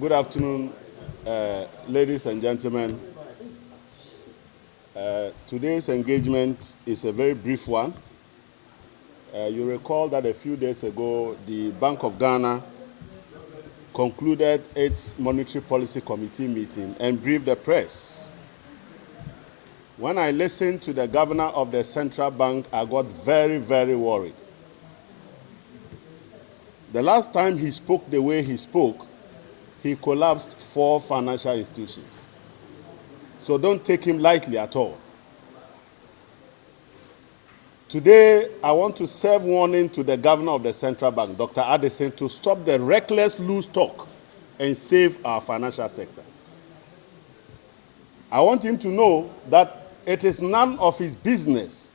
Good afternoon, ladies and gentlemen. Today's engagement is a very brief one. You recall that a few days ago, the Bank of Ghana concluded its Monetary Policy Committee meeting and briefed the press. When I listened to the governor of the central bank, I got very, very worried. The last time he spoke the way he spoke, he collapsed 4 financial institutions. So don't take him lightly at all. Today, I want to serve warning to the governor of the central bank, Dr. Addison, to stop the reckless loose talk and save our financial sector. I want him to know that it is none of his business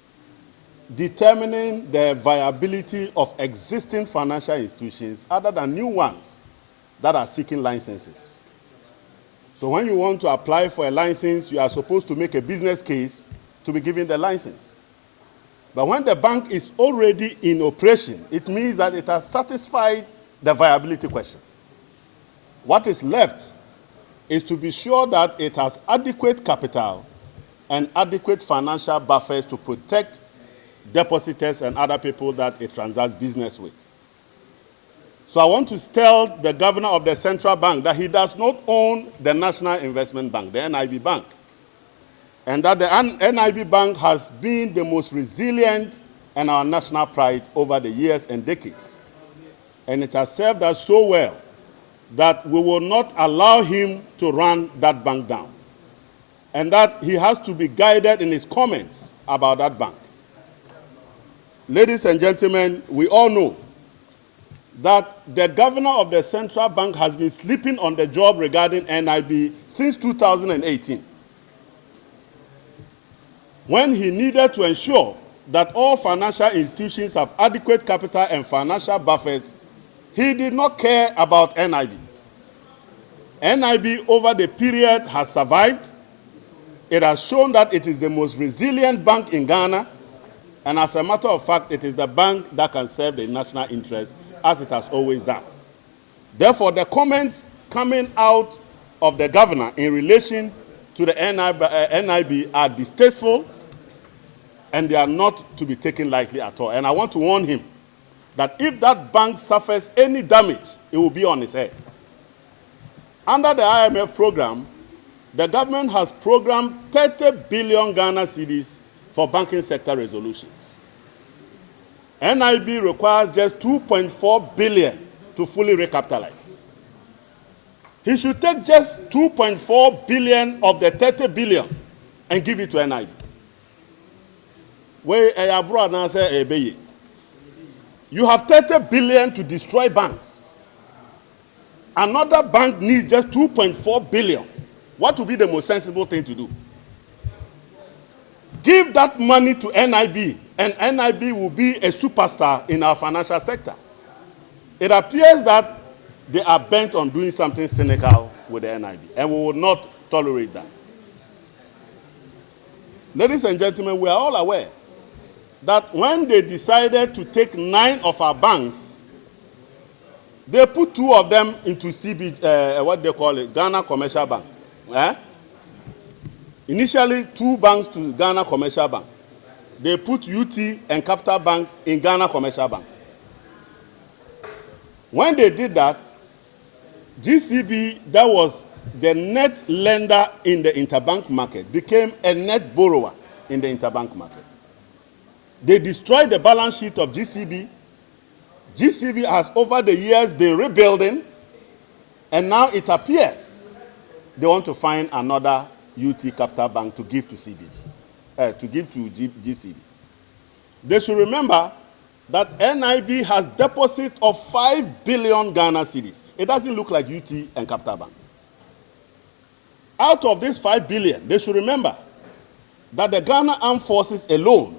determining the viability of existing financial institutions other than new ones that are seeking licenses. So when you want to apply for a license, you are supposed to make a business case to be given the license. But when the bank is already in operation, it means that it has satisfied the viability question. What is left is to be sure that it has adequate capital and adequate financial buffers to protect depositors and other people that it transacts business with. So I want to tell the governor of the central bank that he does not own the National Investment Bank, the NIB bank, and that the NIB bank has been the most resilient and our national pride over the years and decades. And it has served us so well that we will not allow him to run that bank down, and that he has to be guided in his comments about that bank. Ladies and gentlemen, we all know that the governor of the central bank has been sleeping on the job regarding NIB since 2018, when he needed to ensure that all financial institutions have adequate capital and financial buffers. He did not care about NIB. NIB over the period has survived. It has shown that it is the most resilient bank in Ghana, and as a matter of fact, it is the bank that can serve the national interest as it has always done. Therefore, the comments coming out of the governor in relation to the NIB are distasteful, and they are not to be taken lightly at all. And I want to warn him that if that bank suffers any damage, it will be on his head. Under the IMF program, the government has programmed 30 billion Ghana cedis for banking sector resolutions. NIB requires just 2.4 billion to fully recapitalize. He should take just 2.4 billion of the 30 billion and give it to NIB. You have 30 billion to destroy banks. Another bank needs just 2.4 billion. What would be the most sensible thing to do? Give that money to NIB, and NIB will be a superstar in our financial sector. It appears that they are bent on doing something cynical with the NIB, and we will not tolerate that. Ladies and gentlemen, we are all aware that when they decided to take 9 of our banks, they put 2 of them into what they call it, Ghana Commercial Bank. Initially, 2 banks to Ghana Commercial Bank. They put UT and Capital Bank in Ghana Commercial Bank. When they did that, GCB, that was the net lender in the interbank market, became a net borrower in the interbank market. They destroyed the balance sheet of GCB. GCB has over the years been rebuilding, and now it appears they want to find another UT Capital Bank to give to GCB. They should remember that NIB has deposit of 5 billion Ghana cedis. It doesn't look like UT and Capital Bank. Out of this 5 billion, they should remember that the Ghana Armed Forces alone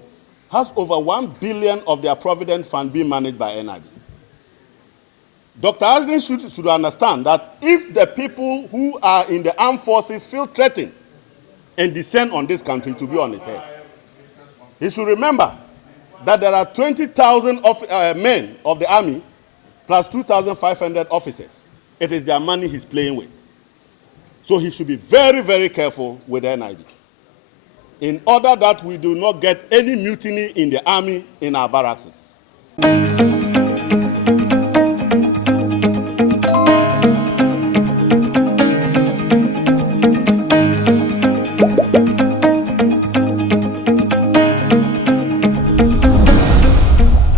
has over 1 billion of their provident fund being managed by NIB. Dr. Addison should understand that if the people who are in the armed forces feel threatened and descend on this country, to be on his head. He should remember that there are 20,000 men of the army plus 2,500 officers It is their money he's playing with. So he should be very, very careful with the NIB, in order that we do not get any mutiny in the army in our barracks.